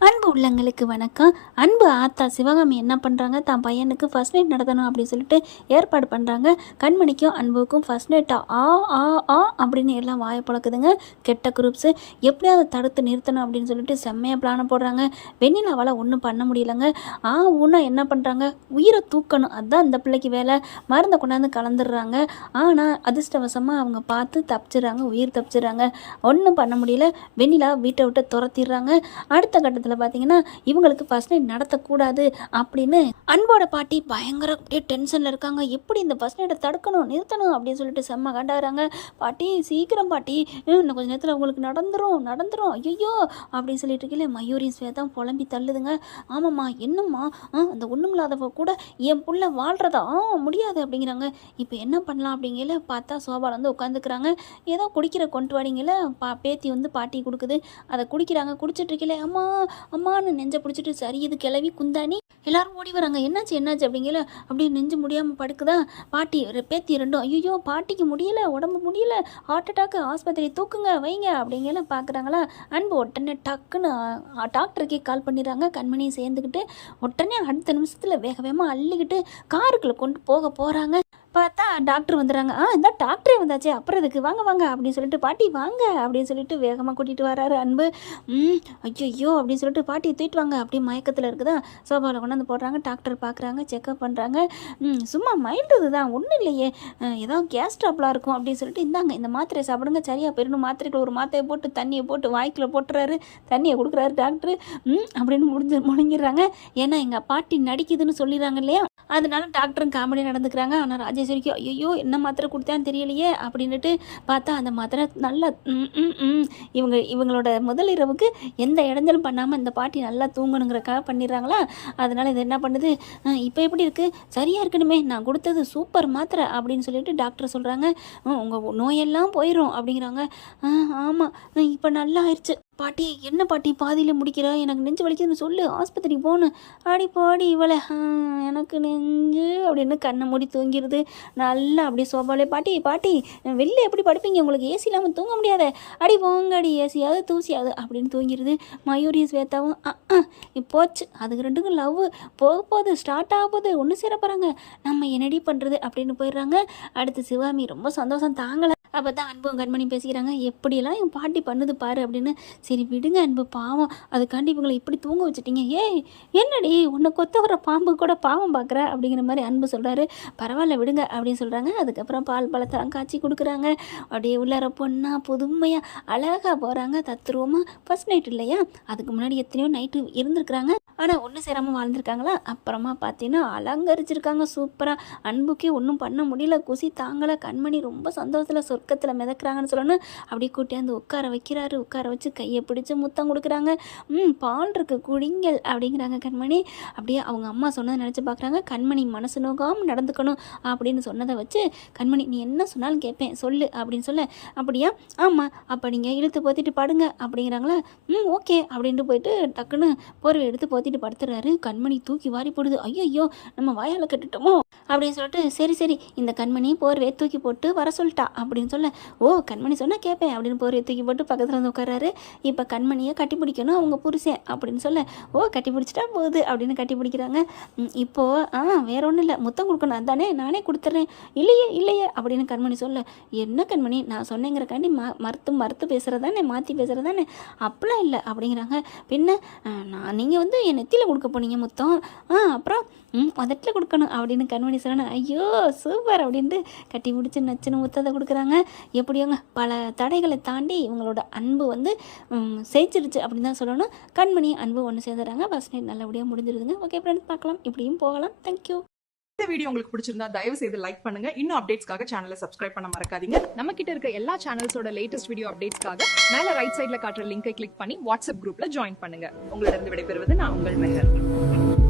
I. அன்பு உள்ளங்களுக்கு வணக்கம். அன்பு ஆத்தா சிவகாமி என்ன பண்ணுறாங்க தான் பையனுக்கு ஃபர்ஸ்ட் நைட் நடத்தணும் அப்படின்னு சொல்லிட்டு ஏற்பாடு பண்ணுறாங்க கண்மணிக்கும் அன்புக்கும் ஃபர்ஸ்ட் நைட்டா ஆ ஆ ஆ அப்படின்னு எல்லாம் வாயை பழக்குதுங்க கெட்ட குரூப்ஸு எப்படியாவது தடுத்து நிறுத்தணும் அப்படின்னு சொல்லிட்டு செம்மையாக பிளானை போடுறாங்க. வெண்ணிலாவால் ஒன்றும் பண்ண முடியலங்க. ஆ ஊனா என்ன பண்ணுறாங்க உயிரை தூக்கணும். அதுதான் அந்த பிள்ளைக்கு வேலை. மருந்தை கொண்டாந்து கலந்துடுறாங்க. ஆனால் அதிர்ஷ்டவசமாக அவங்க பார்த்து தப்பிச்சிடுறாங்க. உயிர் தப்பிச்சிடுறாங்க. ஒன்றும் பண்ண முடியல. வெண்ணிலா வீட்டை விட்டு துரத்திடுறாங்க. அடுத்த கட்டத்தில் பார்த்தீங்கன்னா பார்த்தீங்கன்னா இவங்களுக்கு ஃபர்ஸ்ட் நைட் நடத்தக்கூடாது அப்படின்னு அன்போட பாட்டி பயங்கர அப்படியே டென்ஷனில் இருக்காங்க. எப்படி இந்த ஃபர்ஸ்ட் நைட்டை தடுக்கணும் நிறுத்தணும் அப்படின்னு சொல்லிட்டு செம்ம கண்டாடுறாங்க பாட்டி சீக்கிரம் பாட்டி இன்னும் கொஞ்சம் நேரத்தில் உங்களுக்கு நடந்துடும் நடந்துரும் ஐயோ அப்படின்னு சொல்லிட்டு இருக்கல மயூரி ஸ்வேதம் புலம்பி தள்ளுதுங்க. ஆமாம்மா என்னம்மா? ஆ, அந்த ஒன்றுமில்லாதவ கூட என் புள்ள வாழ்கிறதா முடியாது அப்படிங்கிறாங்க. இப்போ என்ன பண்ணலாம் அப்படிங்கல பார்த்தா சோபாவில் வந்து உட்காந்துக்கிறாங்க ஏதோ குடிக்கிற கொண்டு வாடிங்கல பா பேத்தி வந்து பாட்டி கொடுக்குது. அதை குடிக்கிறாங்க. குடிச்சிட்டு இருக்கல அம்மா அம்மான்னு நெஞ்சை பிடிச்சிட்டு சரி இது கிளவி குந்தாணி எல்லாரும் ஓடி வராங்க. என்னாச்சு என்னாச்சு? அப்படிங்கல அப்படியே நெஞ்சு முடியாமல் படுக்குதா? பாட்டி ரெ- பேத்தி ரெண்டும் ஐயோ பாட்டிக்கு முடியல உடம்பு முடியல ஹார்ட் அட்டாக்கு ஆஸ்பத்திரி தூக்குங்க வைங்க அப்படிங்கல பார்க்குறாங்களா அன்பு உடனே டக்குன்னு டாக்டருக்கே கால் பண்ணிடுறாங்க. கண்மணியை சேர்ந்துக்கிட்டு உடனே அடுத்த நிமிஷத்தில் வேக வேகமாக அள்ளிக்கிட்டு காருக்குள்ளே கொண்டு போக போகிறாங்க பார்த்தா டாக்டர் வந்துடுறாங்க. ஆ இந்த டாக்டரே வந்தாச்சே அப்புறம் இதுக்கு வாங்க வாங்க அப்படின்னு சொல்லிட்டு பாட்டி வாங்க அப்படின்னு சொல்லிட்டு வேகமாக கூட்டிகிட்டு வராரு அன்பு. ம் ஐயோ அப்படின்னு சொல்லிட்டு பாட்டி தூக்கிட்டு வாங்க. அப்படியே மயக்கத்தில் இருக்குதா? சோபாவில் கொண்டாந்து போடுறாங்க. டாக்டர் பார்க்குறாங்க செக்அப் பண்ணுறாங்க ம் சும்மா மைல்டு இதுதான் ஒன்றும் இல்லையே. ஏதோ கேஸ் ட்ராப்லாம் இருக்கும் அப்படின்னு சொல்லிட்டு இந்தாங்க இந்த மாத்திரையை சாப்பிடுங்க. சரியாக பெருணும் மாத்திரைகள் ஒரு மாத்திரையை போட்டு தண்ணியை போட்டு வாய்க்கில் போட்டுறாரு. தண்ணியை கொடுக்குறாரு டாக்டர் ம் அப்படின்னு முடிஞ்சு முழுங்கிடுறாங்க. ஏன்னா எங்கள் பாட்டி நடிக்குதுன்னு சொல்லிடுறாங்க இல்லையா? அதனால டாக்டரும் காமெடி நடந்துக்கிறாங்க. ஆனால் ராஜேஸ்வரிக்கு ஐயோ என்ன மாத்திரை கொடுத்தான்னு தெரியலையே அப்படின்னுட்டு பார்த்தா அந்த மாத்திரை நல்லா இவங்க இவங்களோட முதல் இரவுக்கு எந்த இடைஞ்சலும் பண்ணாமல் இந்த பாட்டி நல்லா தூங்கணுங்கிறக்காக பண்ணிடுறாங்களா? அதனால் இது என்ன பண்ணுது? இப்போ எப்படி இருக்குது சரியாக இருக்கணுமே நான் கொடுத்தது சூப்பர் மாத்திரை அப்படின்னு சொல்லிட்டு டாக்டர் சொல்கிறாங்க உங்கள் நோயெல்லாம் போயிடும் அப்படிங்கிறாங்க. ஆமாம் இப்போ நல்லா ஆயிடுச்சு. பாட்டி என்ன பாட்டி பாதியில் முடிக்கிற? எனக்கு நெஞ்சு வலிக்குதுன்னு சொல்லு ஆஸ்பத்திரி போகணும் ஆடி பாடி இவளை. எனக்கு நெஞ்சு அப்படின்னு கண்ணை மூடி தூங்கிடுது நல்லா அப்படியே சோபாலே பாட்டி பாட்டி வெளில எப்படி படுப்பீங்க? உங்களுக்கு ஏசி இல்லாமல் தூங்க முடியாத. அடி போங்கடி ஏசியாவது தூசியாவது அப்படின்னு தூங்கிடுது மயூரி ஸ்வேதாவும் போச்சு. அதுக்கு ரெண்டுக்கும் லவ். போக போகுது ஸ்டார்ட் ஆக போகுது. ஒன்று சேர போகிறாங்க நம்ம என்னடி பண்ணுறது அப்படின்னு போயிடுறாங்க. அடுத்து சிவாமி ரொம்ப சந்தோஷம் தாங்கலை. அப்போ தான் அன்பும் கண்மணி பேசிக்கிறாங்க. எப்படியெல்லாம் என் பாட்டி பண்ணுது பாரு அப்படின்னு. சரி விடுங்க அன்பு பாவம். அதுக்காண்டி இவங்களை இப்படி தூங்க வச்சுட்டீங்க. ஏய் என்னடி உன்னை கொத்த வர பாம்பு கூட பாவம் பார்க்குற அப்படிங்கிற மாதிரி அன்பு சொல்கிறாரு பரவாயில்ல விடுங்க அப்படின்னு சொல்கிறாங்க அதுக்கப்புறம் பால் பழத்தெல்லாம் காய்ச்சி கொடுக்குறாங்க. அப்படியே உள்ளார பொண்ணா புதுமையாக அழகாக போகிறாங்க தத்துருவமாக ஃபர்ஸ்ட் நைட் இல்லையா? அதுக்கு முன்னாடி எத்தனையோ நைட்டு இருந்திருக்கிறாங்க. ஆனால் ஒன்றும் சேராமல் வாழ்ந்துருக்காங்களா? அப்புறமா பார்த்தீங்கன்னா அலங்கரிச்சிருக்காங்க. சூப்பராக அன்புக்கே ஒன்றும் பண்ண முடியல. குசி தாங்கலை. கண்மணி ரொம்ப சந்தோஷத்தில் சொர்க்கத்தில் மிதக்குறாங்கன்னு சொல்லணும். அப்படியே கூட்டியாந்து உட்கார வைக்கிறாரு. உட்கார வச்சு கையை பிடிச்சி முத்தம் கொடுக்குறாங்க. ம் பால் இருக்கு குடிங்கள் அப்படிங்கிறாங்க கண்மணி. அப்படியே அவங்க அம்மா சொன்னதை நினச்சி பார்க்குறாங்க. கண்மணி மனசு நோகாமல் நடந்துக்கணும் அப்படின்னு சொன்னதை வச்சு கண்மணி நீ என்ன சொன்னாலும் கேட்பேன் சொல்லு அப்படின்னு சொல்ல. அப்படியா? ஆமாம் அப்போ நீங்கள் இழுத்து போத்திட்டு படுங்க அப்படிங்கிறாங்களா. ம் ஓகே அப்படின்ட்டு போயிட்டு டக்குன்னு போர்வை எடுத்து போத்திட்டு படுத்துறாரு. கண்மணி தூக்கி வாரி போடுது. ஐயோ நம்ம வாயால் கட்டுட்டோமோ? அப்படின்னு சொல்லிட்டு சரி சரி இந்த கண்மணி போர்வையை தூக்கி போட்டு வர சொல்லிட்டா அப்படின்னு சொல்ல ஓ கண்மணி சொன்னால் கேட்பேன் அப்படின்னு போரிய தூக்கி போட்டு பக்கத்தில் வந்து உட்காராரு இப்போ கண்மணியை கட்டி பிடிக்கணும் அவங்க புருஷன் அப்படின்னு சொல்ல ஓ கட்டி பிடிச்சிட்டா போகுது அப்படின்னு கட்டி பிடிக்கிறாங்க. இப்போது ஆ வேற ஒன்றும் இல்லை முத்தம் கொடுக்கணும் அதானே நானே கொடுத்துட்றேன் இல்லையே இல்லையே அப்படின்னு கண்மணி சொல்ல என்ன கண்மணி நான் சொன்னேங்கிறக்காண்டி ம மறுத்து மறுத்து பேசுகிறதானே மாற்றி பேசுகிறதானே அப்படிலாம் இல்லை அப்படிங்கிறாங்க. பின்ன நான் நீங்கள் வந்து என் நெத்தியில் கொடுக்க போனீங்க முத்தம். ஆ அப்புறம் ம் முதட்டில் கொடுக்கணும் அப்படின்னு கண்மணி சொன்னேன் ஐயோ சூப்பர் அப்படின்ட்டு கட்டி முடிச்சு நச்சுன்னு முத்தத்தை கொடுக்குறாங்க. எப்படியோங்க பல தடைகளை தாண்டி இவங்களோட அன்பு வந்து ம், அப்படின்னு தான் சொல்லணும். கண்மணி அன்பு ஒன்று சேர்ந்துறாங்க. பஸ் நைட் நல்லபடியாக முடிஞ்சிருதுங்க. ஓகே ஃப்ரெண்ட்ஸ் பார்க்கலாம். இப்படியும் போகலாம். தேங்க்யூ இந்த வீடியோ உங்களுக்கு பிடிச்சிருந்தா தயவு செய்து லைக் பண்ணுங்க. இன்னும் அப்டேட்ஸ்க்காக சேனலை சப்ஸ்கிரைப் பண்ண மறக்காதீங்க. நம்ம கிட்ட இருக்க எல்லா சேனல்ஸோட லேட்டஸ்ட் வீடியோ அப்டேட்ஸ்க்காக மேல ரைட் சைடுல காட்டுற லிங்கை கிளிக் பண்ணி வாட்ஸ்அப் குரூப்ல ஜாயின் பண்ணுங்க. உங்களிடம் விடைபெறுவது நான் உங்கள் மெஹர்.